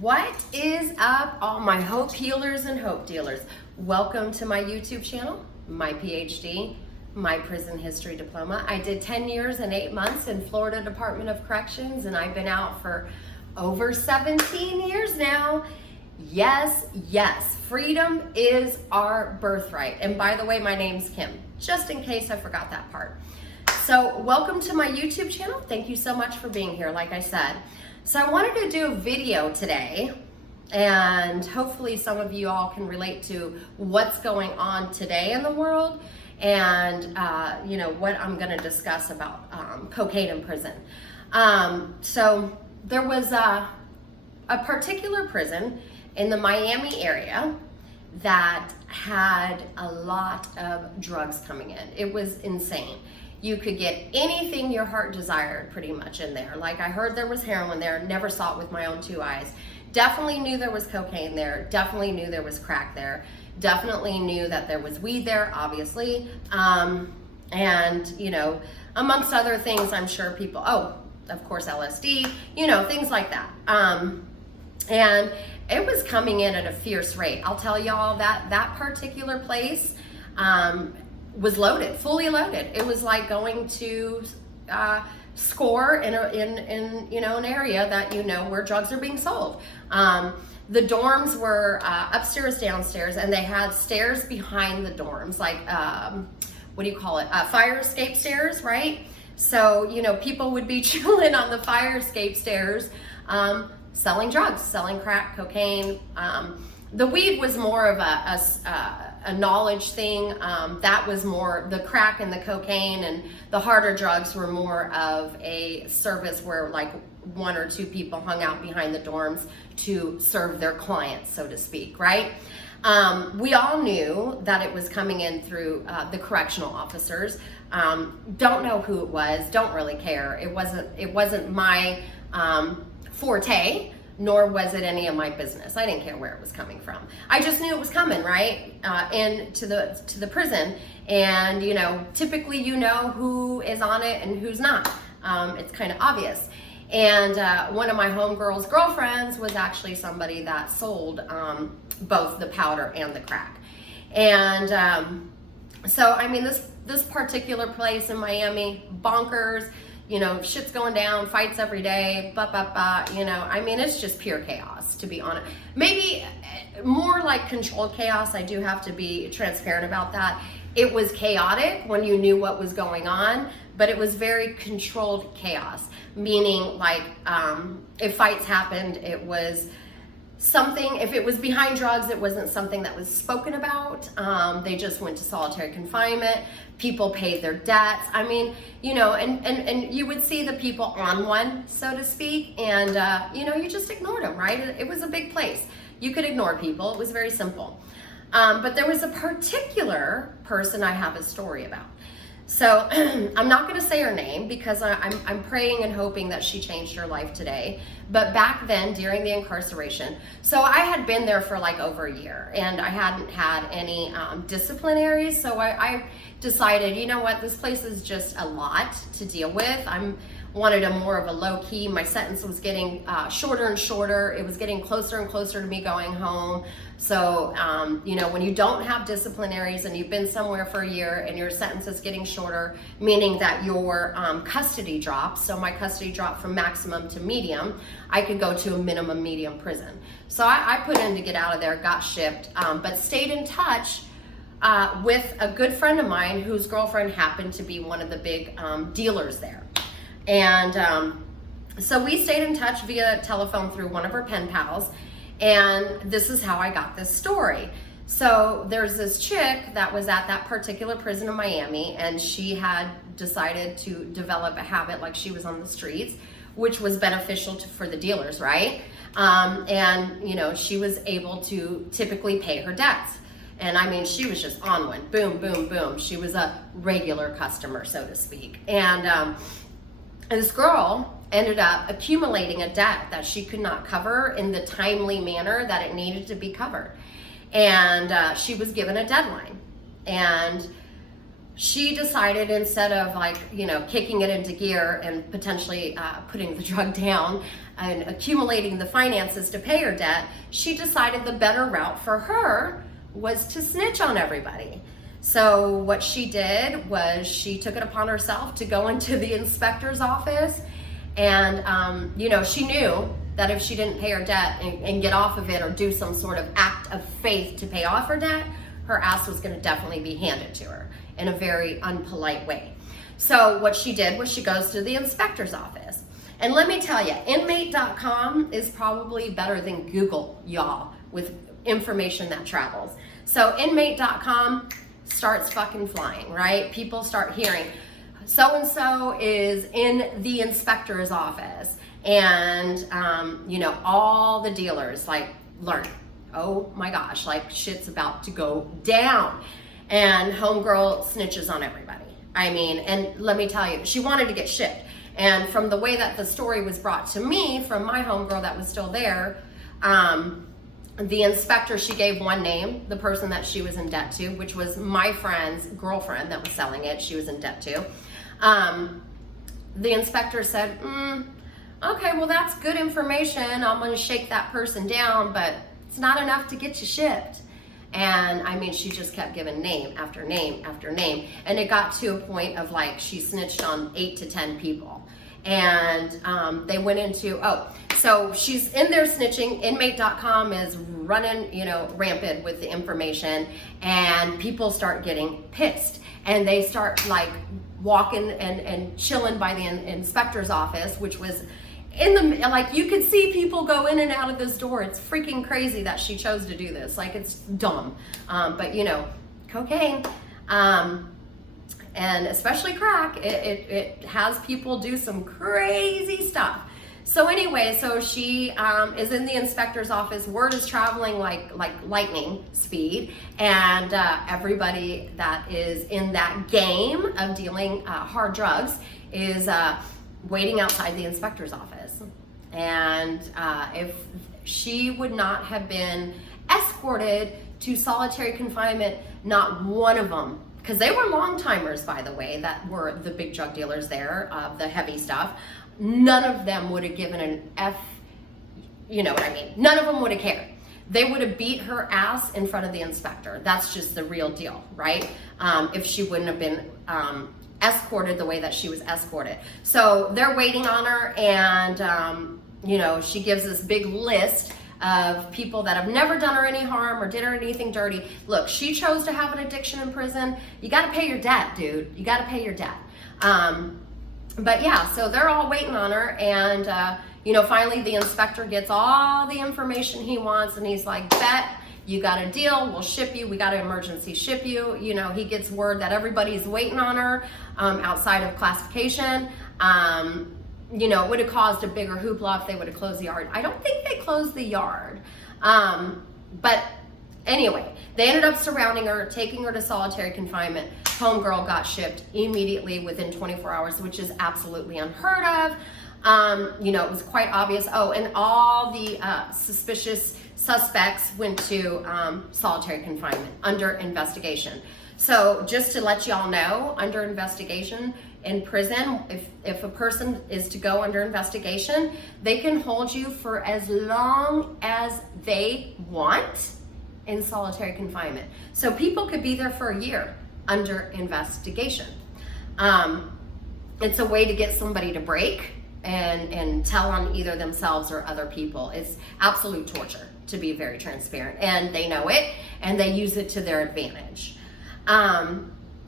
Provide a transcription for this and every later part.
What is up, all my hope healers and hope dealers? Welcome to my YouTube channel, my PhD, my prison history diploma. I did 10 years and 8 months in Florida Department of Corrections, and I've been out for over 17 years now. Yes, freedom is our birthright. And by the way, my name's Kim, just in case I forgot that part. So welcome to my YouTube channel. Thank you so much for being here, like I said. So I wanted to do a video today, and hopefully some of you all can relate to what's going on today in the world and what I'm going to discuss about cocaine in prison. So there was a particular prison in the Miami area that had a lot of drugs coming in. It was insane. You could get anything your heart desired pretty much in there. Like, I heard there was heroin there, never saw it with my own two eyes. Definitely knew there was cocaine there, definitely knew there was crack there, definitely knew that there was weed there, obviously. And, amongst other things, I'm sure people, of course, LSD, things like that. And it was coming in at a fierce rate. I'll tell y'all that particular place, was loaded, fully loaded. It was like going to Score in an area that where drugs are being sold. The dorms were upstairs, downstairs, and they had stairs behind the dorms, like what do you call it? Fire escape stairs, right? So people would be chilling on the fire escape stairs, selling drugs, selling crack, cocaine. The weed was more of a knowledge thing. That was more, the crack and the cocaine and the harder drugs were more of a service where like one or two people hung out behind the dorms to serve their clients, so to speak, right? We all knew that it was coming in through the correctional officers. Don't know who it was, don't really care. It wasn't my forte, nor was it any of my business. I didn't care where it was coming from. I just knew it was coming, right? Into the prison. And typically who is on it and who's not. It's kind of obvious. And one of my homegirl's girlfriends was actually somebody that sold both the powder and the crack. And so I mean, this particular place in Miami, bonkers. Shit's going down, fights every day, I mean, it's just pure chaos, to be honest. Maybe more like controlled chaos. I do have to be transparent about that. It was chaotic when you knew what was going on, but it was very controlled chaos, meaning like if fights happened, it was something, if it was behind drugs, it wasn't something that was spoken about. They just went to solitary confinement. People paid their debts. I mean, and you would see the people on one, so to speak, and you just ignored them, right? It was a big place. You could ignore people. It was very simple. But there was a particular person I have a story about. So I'm not going to say her name because I'm praying and hoping that she changed her life today. But back then, during the incarceration, so I had been there for like over a year, and I hadn't had any disciplinaries. So I decided, you know what, this place is just a lot to deal with. Wanted a more of a low key. My sentence was getting shorter and shorter. It was getting closer and closer to me going home. So, when you don't have disciplinaries and you've been somewhere for a year and your sentence is getting shorter, meaning that your custody drops. So my custody dropped from maximum to medium. I could go to a minimum medium prison. So I put in to get out of there, got shipped, but stayed in touch with a good friend of mine whose girlfriend happened to be one of the big dealers there. And so we stayed in touch via telephone through one of her pen pals, and this is how I got this story. So there's this chick that was at that particular prison in Miami, and she had decided to develop a habit like she was on the streets, which was beneficial for the dealers, right? And she was able to typically pay her debts. And I mean, she was just on one, boom, boom, boom. She was a regular customer, so to speak. And this girl ended up accumulating a debt that she could not cover in the timely manner that it needed to be covered. And she was given a deadline. And she decided, instead of like, you know, kicking it into gear and potentially putting the drug down and accumulating the finances to pay her debt, she decided the better route for her was to snitch on everybody. So what she did was she took it upon herself to go into the inspector's office, and you know, she knew that if she didn't pay her debt and get off of it, or do some sort of act of faith to pay off her debt, her ass was going to definitely be handed to her in a very unpolite way. So what she did was she goes to the inspector's office. And let me tell you, inmate.com is probably better than Google, y'all, with information that travels. So inmate.com starts fucking flying, right? People start hearing, so-and-so is in the inspector's office. And, you know, all the dealers like learn, oh my gosh, like shit's about to go down. And homegirl snitches on everybody. I mean, and let me tell you, she wanted to get shipped. And from the way that the story was brought to me from my homegirl that was still there, the inspector, she gave one name, the person that she was in debt to, which was my friend's girlfriend that was selling it, she was in debt to. The inspector said, okay, well, that's good information. I'm going to shake that person down, but it's not enough to get you shipped. And I mean, she just kept giving name after name after name. And it got to a point of like, she snitched on 8 to 10 people. And they went into, so she's in there snitching. Inmate.com is running, you know, rampant with the information. And people start getting pissed. And they start like walking and chilling by the inspector's office, which was in the, like, you could see people go in and out of this door. It's freaking crazy that she chose to do this. Like, it's dumb. But you know, cocaine, and especially crack, it has people do some crazy stuff. So anyway, so she is in the inspector's office. Word is traveling like lightning speed, and everybody that is in that game of dealing hard drugs is waiting outside the inspector's office. And if she would not have been escorted to solitary confinement, not one of them, because they were long timers, by the way, that were the big drug dealers there, the heavy stuff, none of them would have given an F, you know what I mean? None of them would have cared. They would have beat her ass in front of the inspector. That's just the real deal, right? If she wouldn't have been escorted the way that she was escorted. So they're waiting on her, and you know, she gives this big list of people that have never done her any harm or did her anything dirty. Look, she chose to have an addiction in prison. You got to pay your debt, dude. You got to pay your debt. But yeah, so they're all waiting on her, and you know, finally the inspector gets all the information he wants, and he's like, bet, you got a deal, we'll ship you, we got to emergency ship you. You know, he gets word that everybody's waiting on her outside of classification. You know, it would have caused a bigger hoopla if they would have closed the yard. I don't think they closed the yard. But anyway, they ended up surrounding her, taking her to solitary confinement. Homegirl got shipped immediately within 24 hours, which is absolutely unheard of. You know, it was quite obvious. Oh, and all the suspicious suspects went to solitary confinement under investigation. So just to let y'all know, under investigation in prison, if a person is to go under investigation, they can hold you for as long as they want in solitary confinement. So people could be there for a year under investigation. It's a way to get somebody to break and tell on either themselves or other people. It's absolute torture, to be very transparent, and they know it, and they use it to their advantage.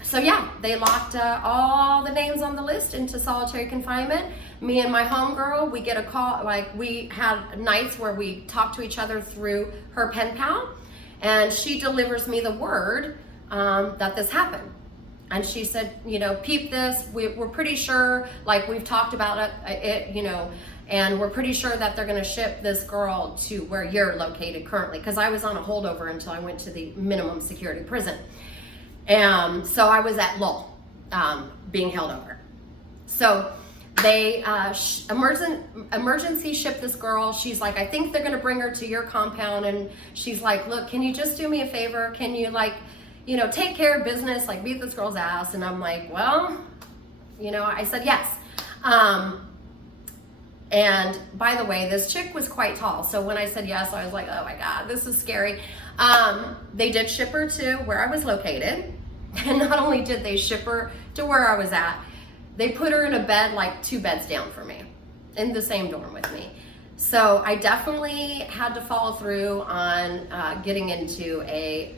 So yeah, they locked all the names on the list into solitary confinement. Me and my homegirl, we get a call, like we had nights where we talk to each other through her pen pal, and she delivers me the word that this happened. And she said, you know, peep this, we're pretty sure, like we've talked about it, you know, and we're pretty sure that they're gonna ship this girl to where you're located currently, because I was on a holdover until I went to the minimum security prison. So I was at Lowell, being held over. So they emergency shipped this girl. She's like, I think they're gonna bring her to your compound. And she's like, look, can you just do me a favor? Can you, like, take care of business, like beat this girl's ass. And I'm like, well, I said yes. And by the way, this chick was quite tall. So when I said yes, I was like, oh my God, this is scary. They did ship her to where I was located. And not only did they ship her to where I was at, they put her in a bed like 2 beds down from me in the same dorm with me. So I definitely had to follow through on getting into a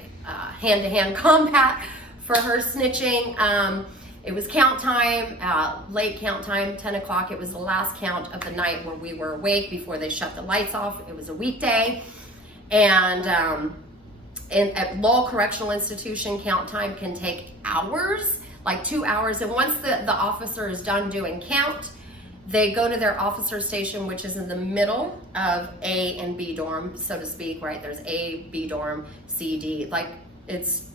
hand-to-hand combat for her snitching. It was count time, late count time, 10 o'clock. It was the last count of the night where we were awake before they shut the lights off. It was a weekday. And at Lowell Correctional Institution, count time can take hours, like 2 hours. And once the officer is done doing count, they go to their officer station, which is in the middle of A and B dorm, so to speak, right? There's A, B dorm, C, D. Like, it's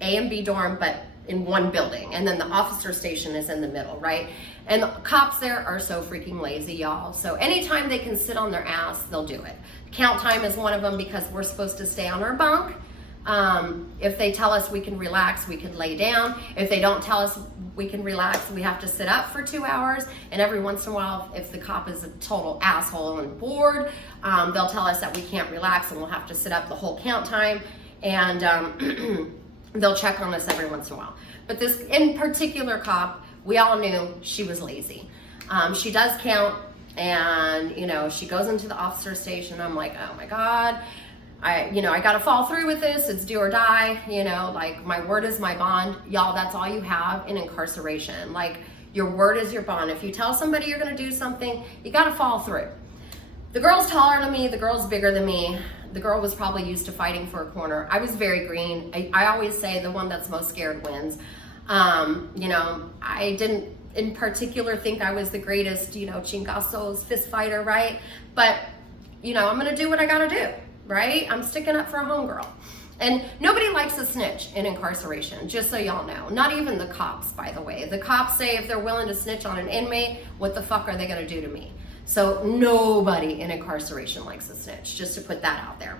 A and B dorm, but in one building. And then the officer station is in the middle, right? And the cops there are so freaking lazy, y'all. So anytime they can sit on their ass, they'll do it. Count time is one of them because we're supposed to stay on our bunk. If they tell us we can relax, we can lay down. If they don't tell us we can relax, we have to sit up for 2 hours. And every once in a while, if the cop is a total asshole and bored, they'll tell us that we can't relax and we'll have to sit up the whole count time. And they'll check on us every once in a while. But this in particular cop, we all knew she was lazy. She does count, and she goes into the officer station. I'm like, oh my God, I gotta fall through with this. It's do or die. Like, my word is my bond. Y'all, that's all you have in incarceration. Like, your word is your bond. If you tell somebody you're gonna do something, you gotta follow through. The girl's taller than me. The girl's bigger than me. The girl was probably used to fighting for a corner. I was very green. I always say the one that's most scared wins. I didn't in particular think I was the greatest, chingazos, fist fighter, right? But, I'm gonna do what I gotta do, right? I'm sticking up for a homegirl. And nobody likes a snitch in incarceration, just so y'all know. Not even the cops, by the way. The cops say if they're willing to snitch on an inmate, what the fuck are they gonna do to me? So nobody in incarceration likes a snitch, just to put that out there.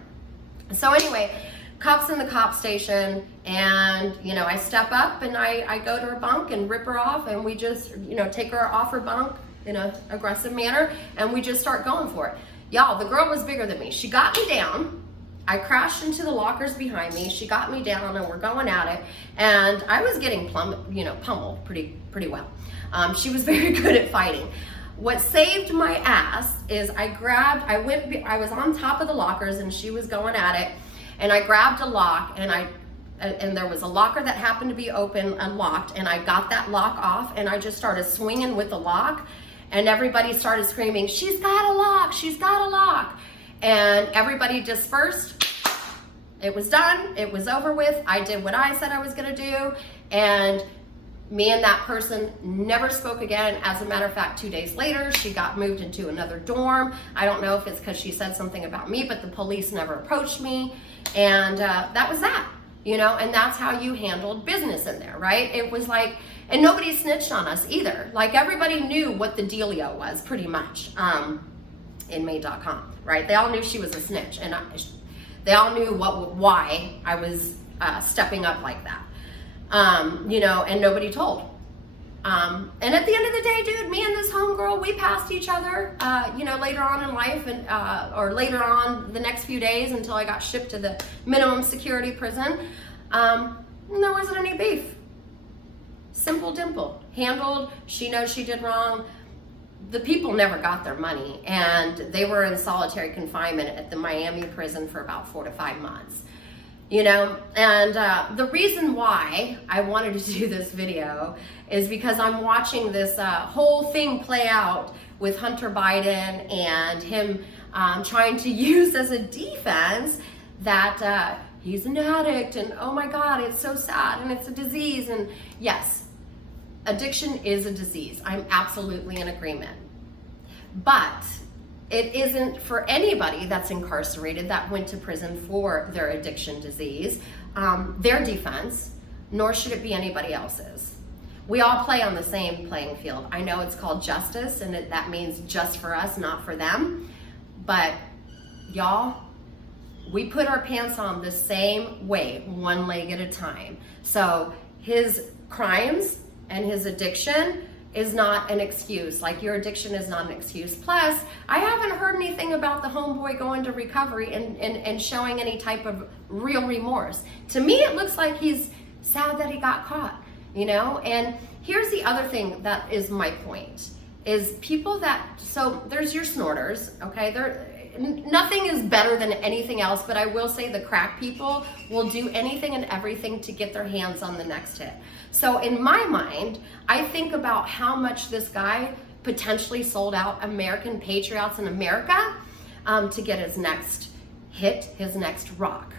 So anyway, cops in the cop station, and I step up and I go to her bunk and rip her off, and we just take her off her bunk in an aggressive manner, and we just start going for it. Y'all, the girl was bigger than me. She got me down. I crashed into the lockers behind me. She got me down, and we're going at it, and I was getting pummeled pretty well. She was very good at fighting. What saved my ass is I was on top of the lockers and she was going at it, and I grabbed a lock, and there was a locker that happened to be open, unlocked, and I got that lock off, and I just started swinging with the lock, and everybody started screaming, she's got a lock, she's got a lock. And everybody dispersed. It was done, it was over with. I did what I said I was gonna do, and me and that person never spoke again. As a matter of fact, 2 days later, she got moved into another dorm. I don't know if it's because she said something about me, but the police never approached me. And that was that, and that's how you handled business in there, right? It was like, and nobody snitched on us either. Like, everybody knew what the dealio was, pretty much, inmate.com, right? They all knew she was a snitch, and they all knew why I was stepping up like that. And nobody told. And at the end of the day, dude, me and this homegirl, we passed each other, later on in life, and or later on the next few days until I got shipped to the minimum security prison. And there wasn't any beef. Simple dimple. Handled. She knows she did wrong. The people never got their money, and they were in solitary confinement at the Miami prison for about 4 to 5 months. And the reason why I wanted to do this video is because I'm watching this whole thing play out with Hunter Biden and him trying to use as a defense that he's an addict, and oh my God, it's so sad, and it's a disease. And yes, addiction is a disease. I'm absolutely in agreement. But it isn't for anybody that's incarcerated that went to prison for their addiction disease, their defense, nor should it be anybody else's. We all play on the same playing field. I know it's called justice, and that means just for us, not for them. But y'all, we put our pants on the same way, one leg at a time. So his crimes and his addiction is not an excuse. Like, your addiction is not an excuse. Plus, I haven't heard anything about the homeboy going to recovery and showing any type of real remorse. To me, it looks like he's sad that he got caught, you know? And here's the other thing that is my point, is people that, so there's your snorters, okay? Nothing is better than anything else, but I will say the crack people will do anything and everything to get their hands on the next hit. So in my mind, I think about how much this guy potentially sold out American patriots in America to get his next hit, his next rock.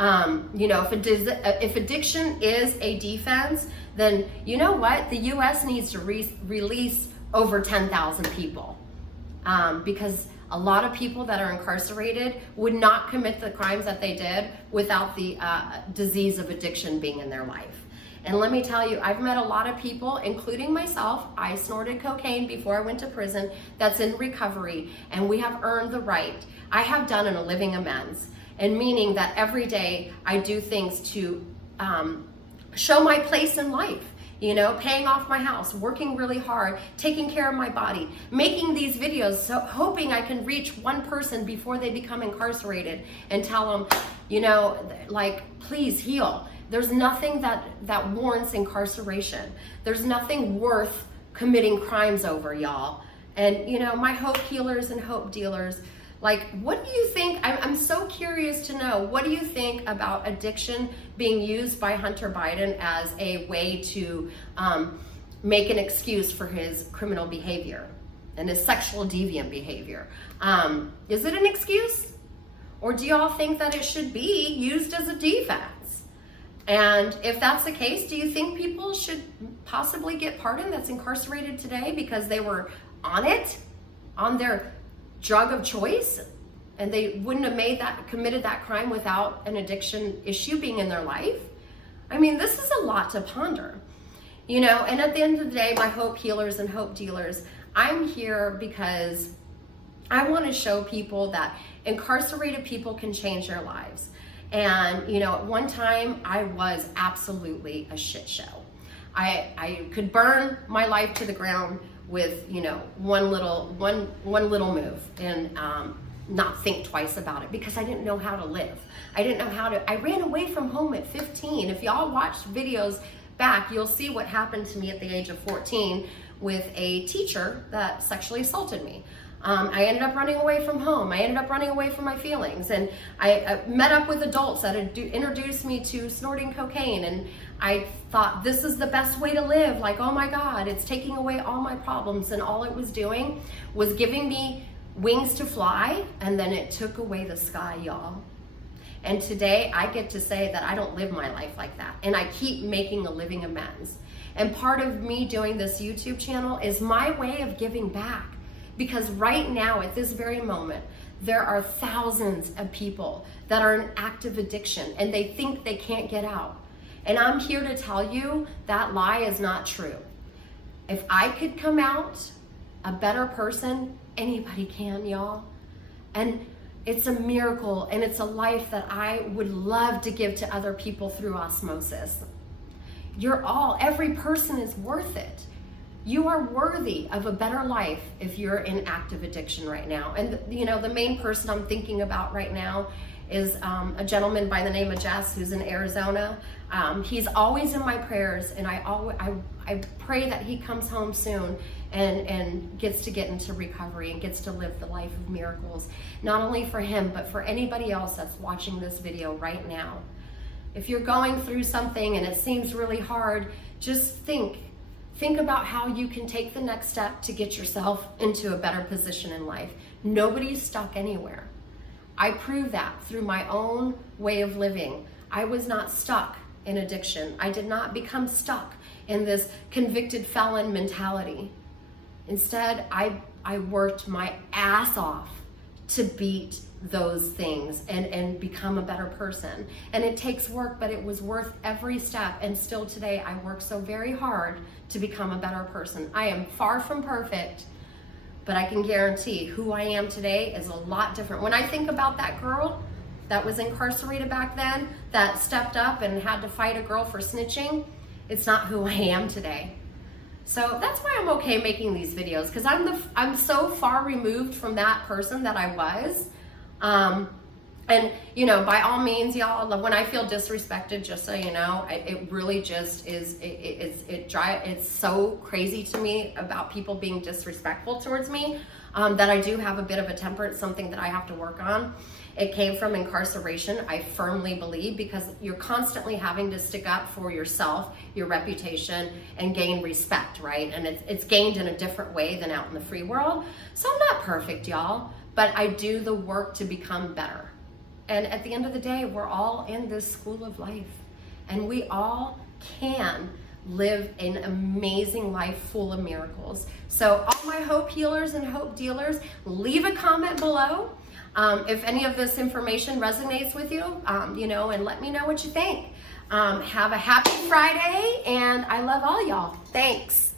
You know, if addiction is a defense, then you know what? The U.S. needs to release over 10,000 people because a lot of people that are incarcerated would not commit the crimes that they did without the disease of addiction being in their life. And let me tell you, I've met a lot of people, including myself. I snorted cocaine before I went to prison, that's in recovery, and we have earned the right. I have done a living amends, and meaning that every day I do things to show my place in life. You know, paying off my house, working really hard, taking care of my body, making these videos, so hoping I can reach one person before they become incarcerated and tell them, you know, like, please heal. There's nothing that warrants incarceration. There's nothing worth committing crimes over, y'all. And, you know, my hope healers and hope dealers, like, what do you think? I'm so curious to know, what do you think about addiction being used by Hunter Biden as a way to make an excuse for his criminal behavior and his sexual deviant behavior? Is it an excuse? Or do y'all think that it should be used as a defense? And if that's the case, do you think people should possibly get pardoned that's incarcerated today because they were on it, on their drug of choice, and they wouldn't have committed that crime without an addiction issue being in their life? I mean, this is a lot to ponder, you know. And at the end of the day, my hope healers and hope dealers, I'm here because I want to show people that incarcerated people can change their lives. And, you know, at one time I was absolutely a shit show. I could burn my life to the ground with, you know, one little move and not think twice about it, because I didn't know how to live. I ran away from home at 15. If y'all watched videos back, you'll see what happened to me at the age of 14 with a teacher that sexually assaulted me. I ended up running away from home. I ended up running away from my feelings, and I met up with adults that had introduced me to snorting cocaine, and I thought, this is the best way to live. Like, oh my God, it's taking away all my problems, and all it was doing was giving me wings to fly, and then it took away the sky, y'all. And today I get to say that I don't live my life like that, and I keep making a living amends. And part of me doing this YouTube channel is my way of giving back. Because right now, at this very moment, there are thousands of people that are in active addiction and they think they can't get out. And I'm here to tell you that lie is not true. If I could come out a better person, anybody can, y'all. And it's a miracle, and it's a life that I would love to give to other people through osmosis. Every person is worth it. You are worthy of a better life if you're in active addiction right now. And, you know, the main person I'm thinking about right now is a gentleman by the name of Jess, who's in Arizona. He's always in my prayers, and I pray that he comes home soon and gets to get into recovery and gets to live the life of miracles, not only for him, but for anybody else that's watching this video right now. If you're going through something and it seems really hard, just think about how you can take the next step to get yourself into a better position in life. Nobody's stuck anywhere. I proved that through my own way of living. I was not stuck in addiction. I did not become stuck in this convicted felon mentality. Instead, I worked my ass off to beat those things and become a better person. And it takes work, but it was worth every step. And still today, I work so very hard to become a better person. I am far from perfect, but I can guarantee who I am today is a lot different. When I think about that girl that was incarcerated back then, that stepped up and had to fight a girl for snitching, it's not who I am today. So that's why I'm okay making these videos, because I'm so far removed from that person that I was. And you know, by all means, y'all, when I feel disrespected, just so you know, it really just is, it's so crazy to me about people being disrespectful towards me, that I do have a bit of a temper. It's something that I have to work on. It came from incarceration, I firmly believe, because you're constantly having to stick up for yourself, your reputation, and gain respect, right? And it's gained in a different way than out in the free world. So I'm not perfect, y'all, but I do the work to become better. And at the end of the day, we're all in this school of life, and we all can live an amazing life full of miracles. So all my hope healers and hope dealers, leave a comment below. If any of this information resonates with you, you know, and let me know what you think. Have a happy Friday, and I love all y'all. Thanks.